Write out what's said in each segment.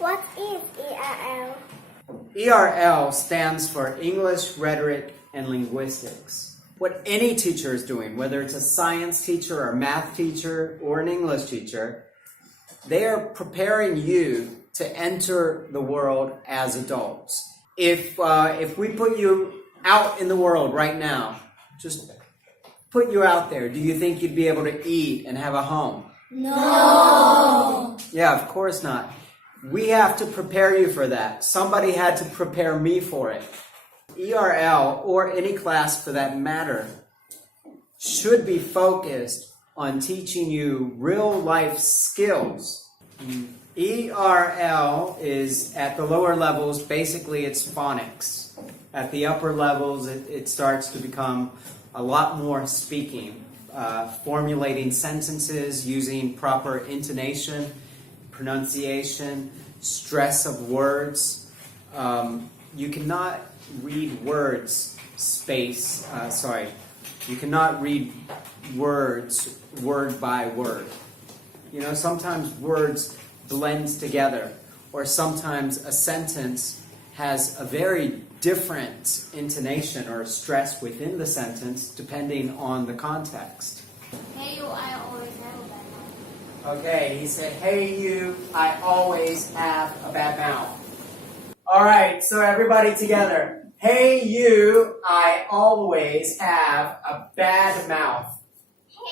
What is ERL? ERL stands for English, Rhetoric, and Linguistics. What any teacher is doing, whether it's a science teacher or a math teacher or an English teacher, they are preparing you to enter the world as adults. If we put you out in the world right now, just put you out there, do you think you'd be able to eat and have a home? No. Yeah, of course not. We have to prepare you for that. Somebody had to prepare me for it. ERL, or any class for that matter, should be focused on teaching you real life skills. ERL is at the lower levels, basically it's phonics. At the upper levels, it starts to become a lot more speaking, formulating sentences, using proper intonation, pronunciation, stress of words. You cannot read words you cannot read words word by word. You know, sometimes words blend together, or sometimes a sentence has a very different intonation or stress within the sentence depending on the context. Hey you, I always have a bad mouth. Okay, he said, hey you, I always have a bad mouth. Alright, so everybody together. Hey you, I always have a bad mouth.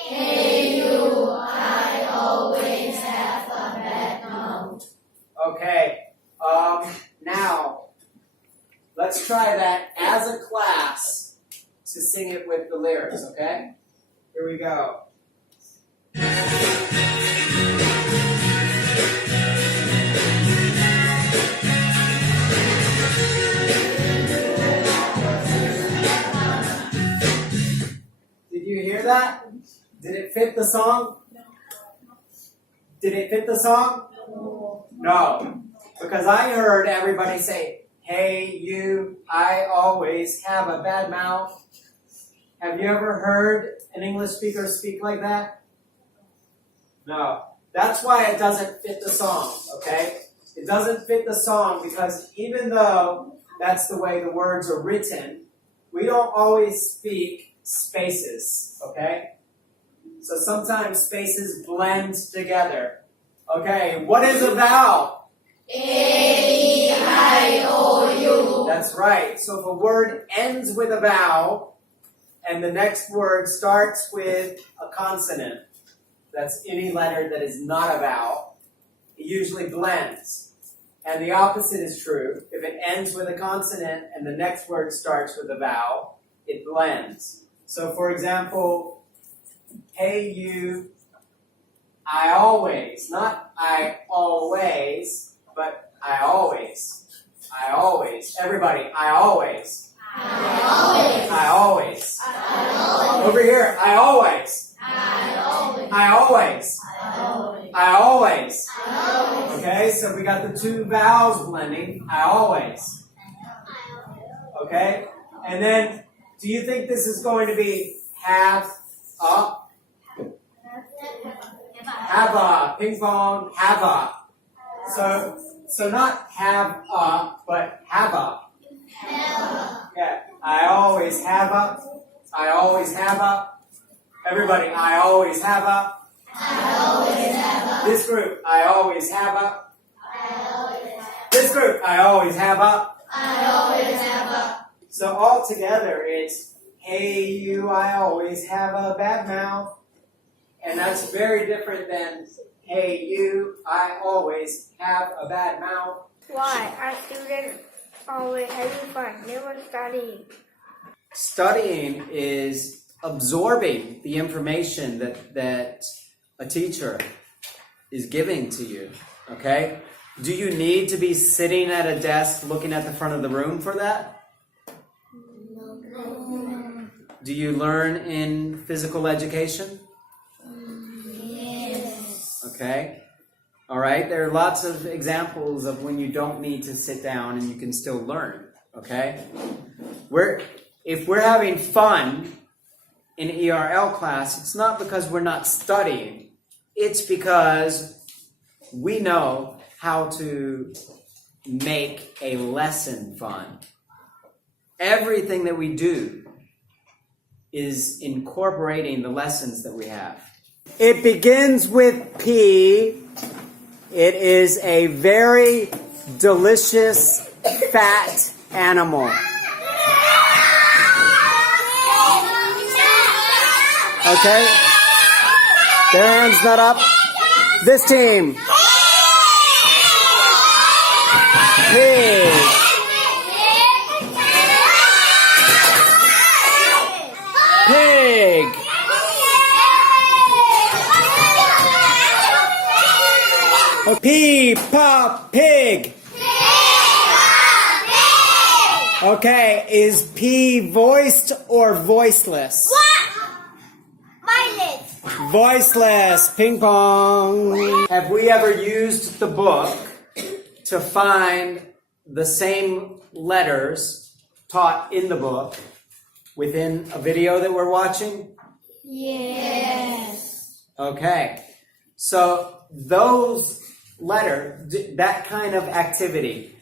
Hey you, I always have a bad mouth. Okay, now, let's try that as a class to sing it with the lyrics, okay? Here we go. Did you hear that? Did it fit the song? Did it fit the song? No. Because I heard everybody say, hey you, I always have a bad mouth. Have you ever heard an English speaker speak like that? No. That's why it doesn't fit the song, okay? It doesn't fit the song because even though that's the way the words are written, we don't always speak spaces, okay? So sometimes spaces blend together. Okay, what is a vowel? A-E-I-O-U. That's right. So if a word ends with a vowel and the next word starts with a consonant, that's any letter that is not a vowel, it usually blends. And the opposite is true. If it ends with a consonant and the next word starts with a vowel, it blends. So for example, hey you, I always, not I always, but I always. I always. Everybody, I always. I always. I always. I always. Over here, I always. I always. I always. I always. I always. I always. Okay, so we got the two vowels blending. I always. Okay? And then, do you think this is going to be have a? Have a, ping pong, have a. So not have a, but have a. Yeah, I always have a. I always have a. Everybody, I always have a. I always have a. This group, I always have a. I always have a. This group, I always have a. I always have a. So all together, it's hey you, I always have a bad mouth. And that's very different than, hey you, I always have a bad mouth. Why are students always having fun, never studying? Studying is absorbing the information that a teacher is giving to you, okay? Do you need to be sitting at a desk looking at the front of the room for that? No. Do you learn in physical education? Okay. All right. There are lots of examples of when you don't need to sit down and you can still learn. Okay. If we're having fun in ERL class, it's not because we're not studying. It's because we know how to make a lesson fun. Everything that we do is incorporating the lessons that we have. It begins with P. It is a very delicious, fat animal. Okay? Their hand's not up. This team. Pig. Pig. P-pop pig. Okay, is P voiced or voiceless? Voiceless. Ping pong. Have we ever used the book to find the same letters taught in the book within a video that we're watching? Yes. Okay. So those letters, that kind of activity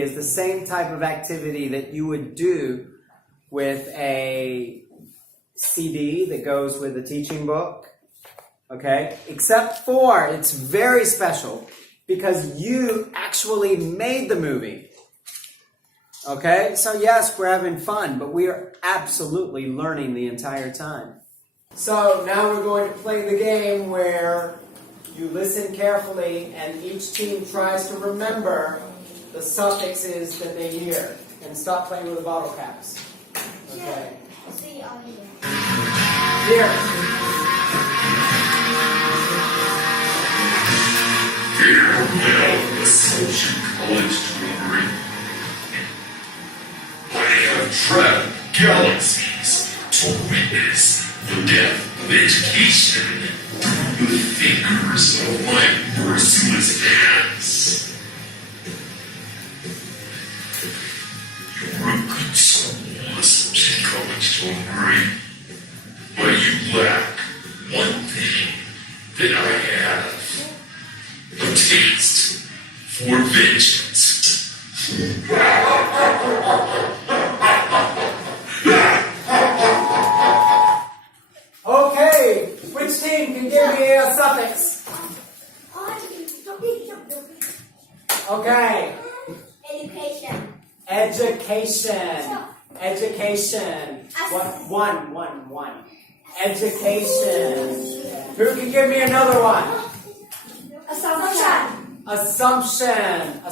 is the same type of activity that you would do with a CD that goes with a teaching book. Okay? Except for it's very special because you actually made the movie. Okay? So yes, we're having fun, but we are absolutely learning the entire time. So now we're going to play the game where you listen carefully and each team tries to remember the suffixes that they hear. And stop playing with the bottle caps. Okay. See on here. Here. Farewell, Assumption College Delivery. I have traveled galaxies to witness the death of education through the fingers of my merciless hands. You're a good soul, Assumption College Delivery, but you lack one thing that I have: a taste for vengeance. Okay, which team can give me a suffix? Okay. Education. Education. Education. One. Education. Who can give me another one? Assumption.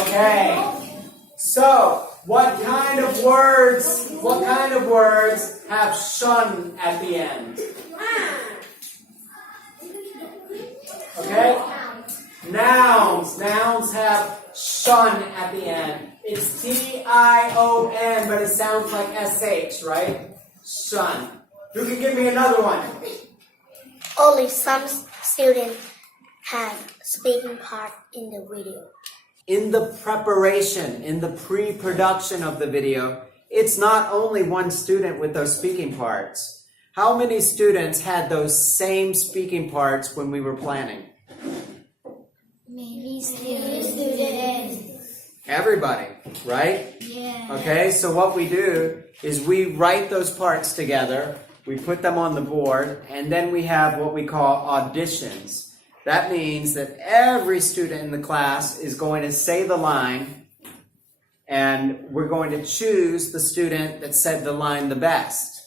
Okay. So, what kind of words have shun at the end? Okay? Nouns have shun at the end. It's T-I-O-N, but it sounds like S-H, right? Shun. Who can give me another one? Only some students have speaking part in the video. In the preparation, in the pre-production of the video, it's not only one student with those speaking parts. How many students had those same speaking parts when we were planning? Many students. Everybody, right? Yeah. Okay, so what we do is we write those parts together, we put them on the board, and then we have what we call auditions. That means that every student in the class is going to say the line, and we're going to choose the student that said the line the best.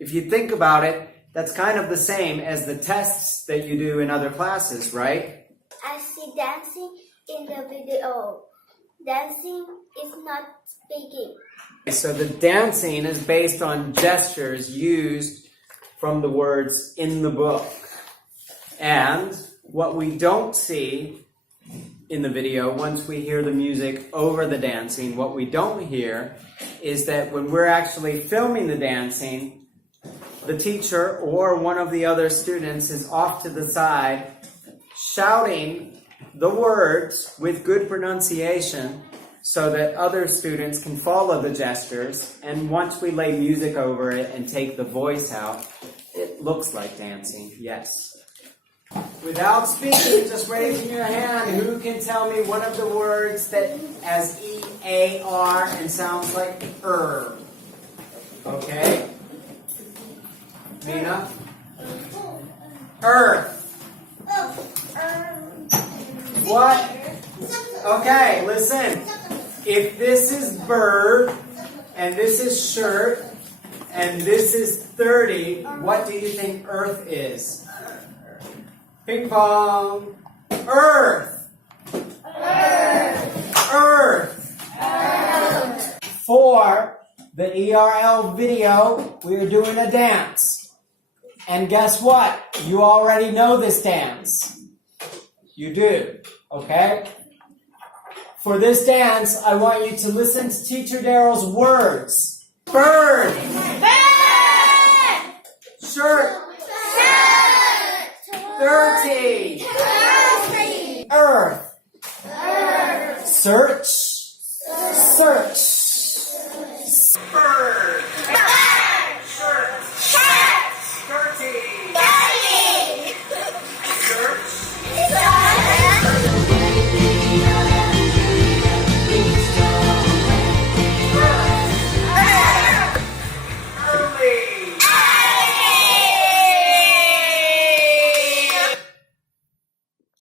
If you think about it, that's kind of the same as the tests that you do in other classes, right? I see dancing in the video. Dancing is not speaking. So the dancing is based on gestures used from the words in the book. And what we don't see in the video, once we hear the music over the dancing, what we don't hear is that when we're actually filming the dancing, the teacher or one of the other students is off to the side shouting the words with good pronunciation so that other students can follow the gestures. And once we lay music over it and take the voice out, it looks like dancing, yes. Without speaking, just raising your hand, who can tell me one of the words that has E-A-R and sounds like herb? Okay. Mina? Earth. What? Okay, listen. If this is bird, and this is shirt, and this is 30, what do you think earth is? Ping pong. Earth. Earth. For the ERL video, we are doing a dance. And guess what? You already know this dance. You do, okay? For this dance, I want you to listen to Teacher Daryl's words. Bird. Shirt. 30. Earth. Search.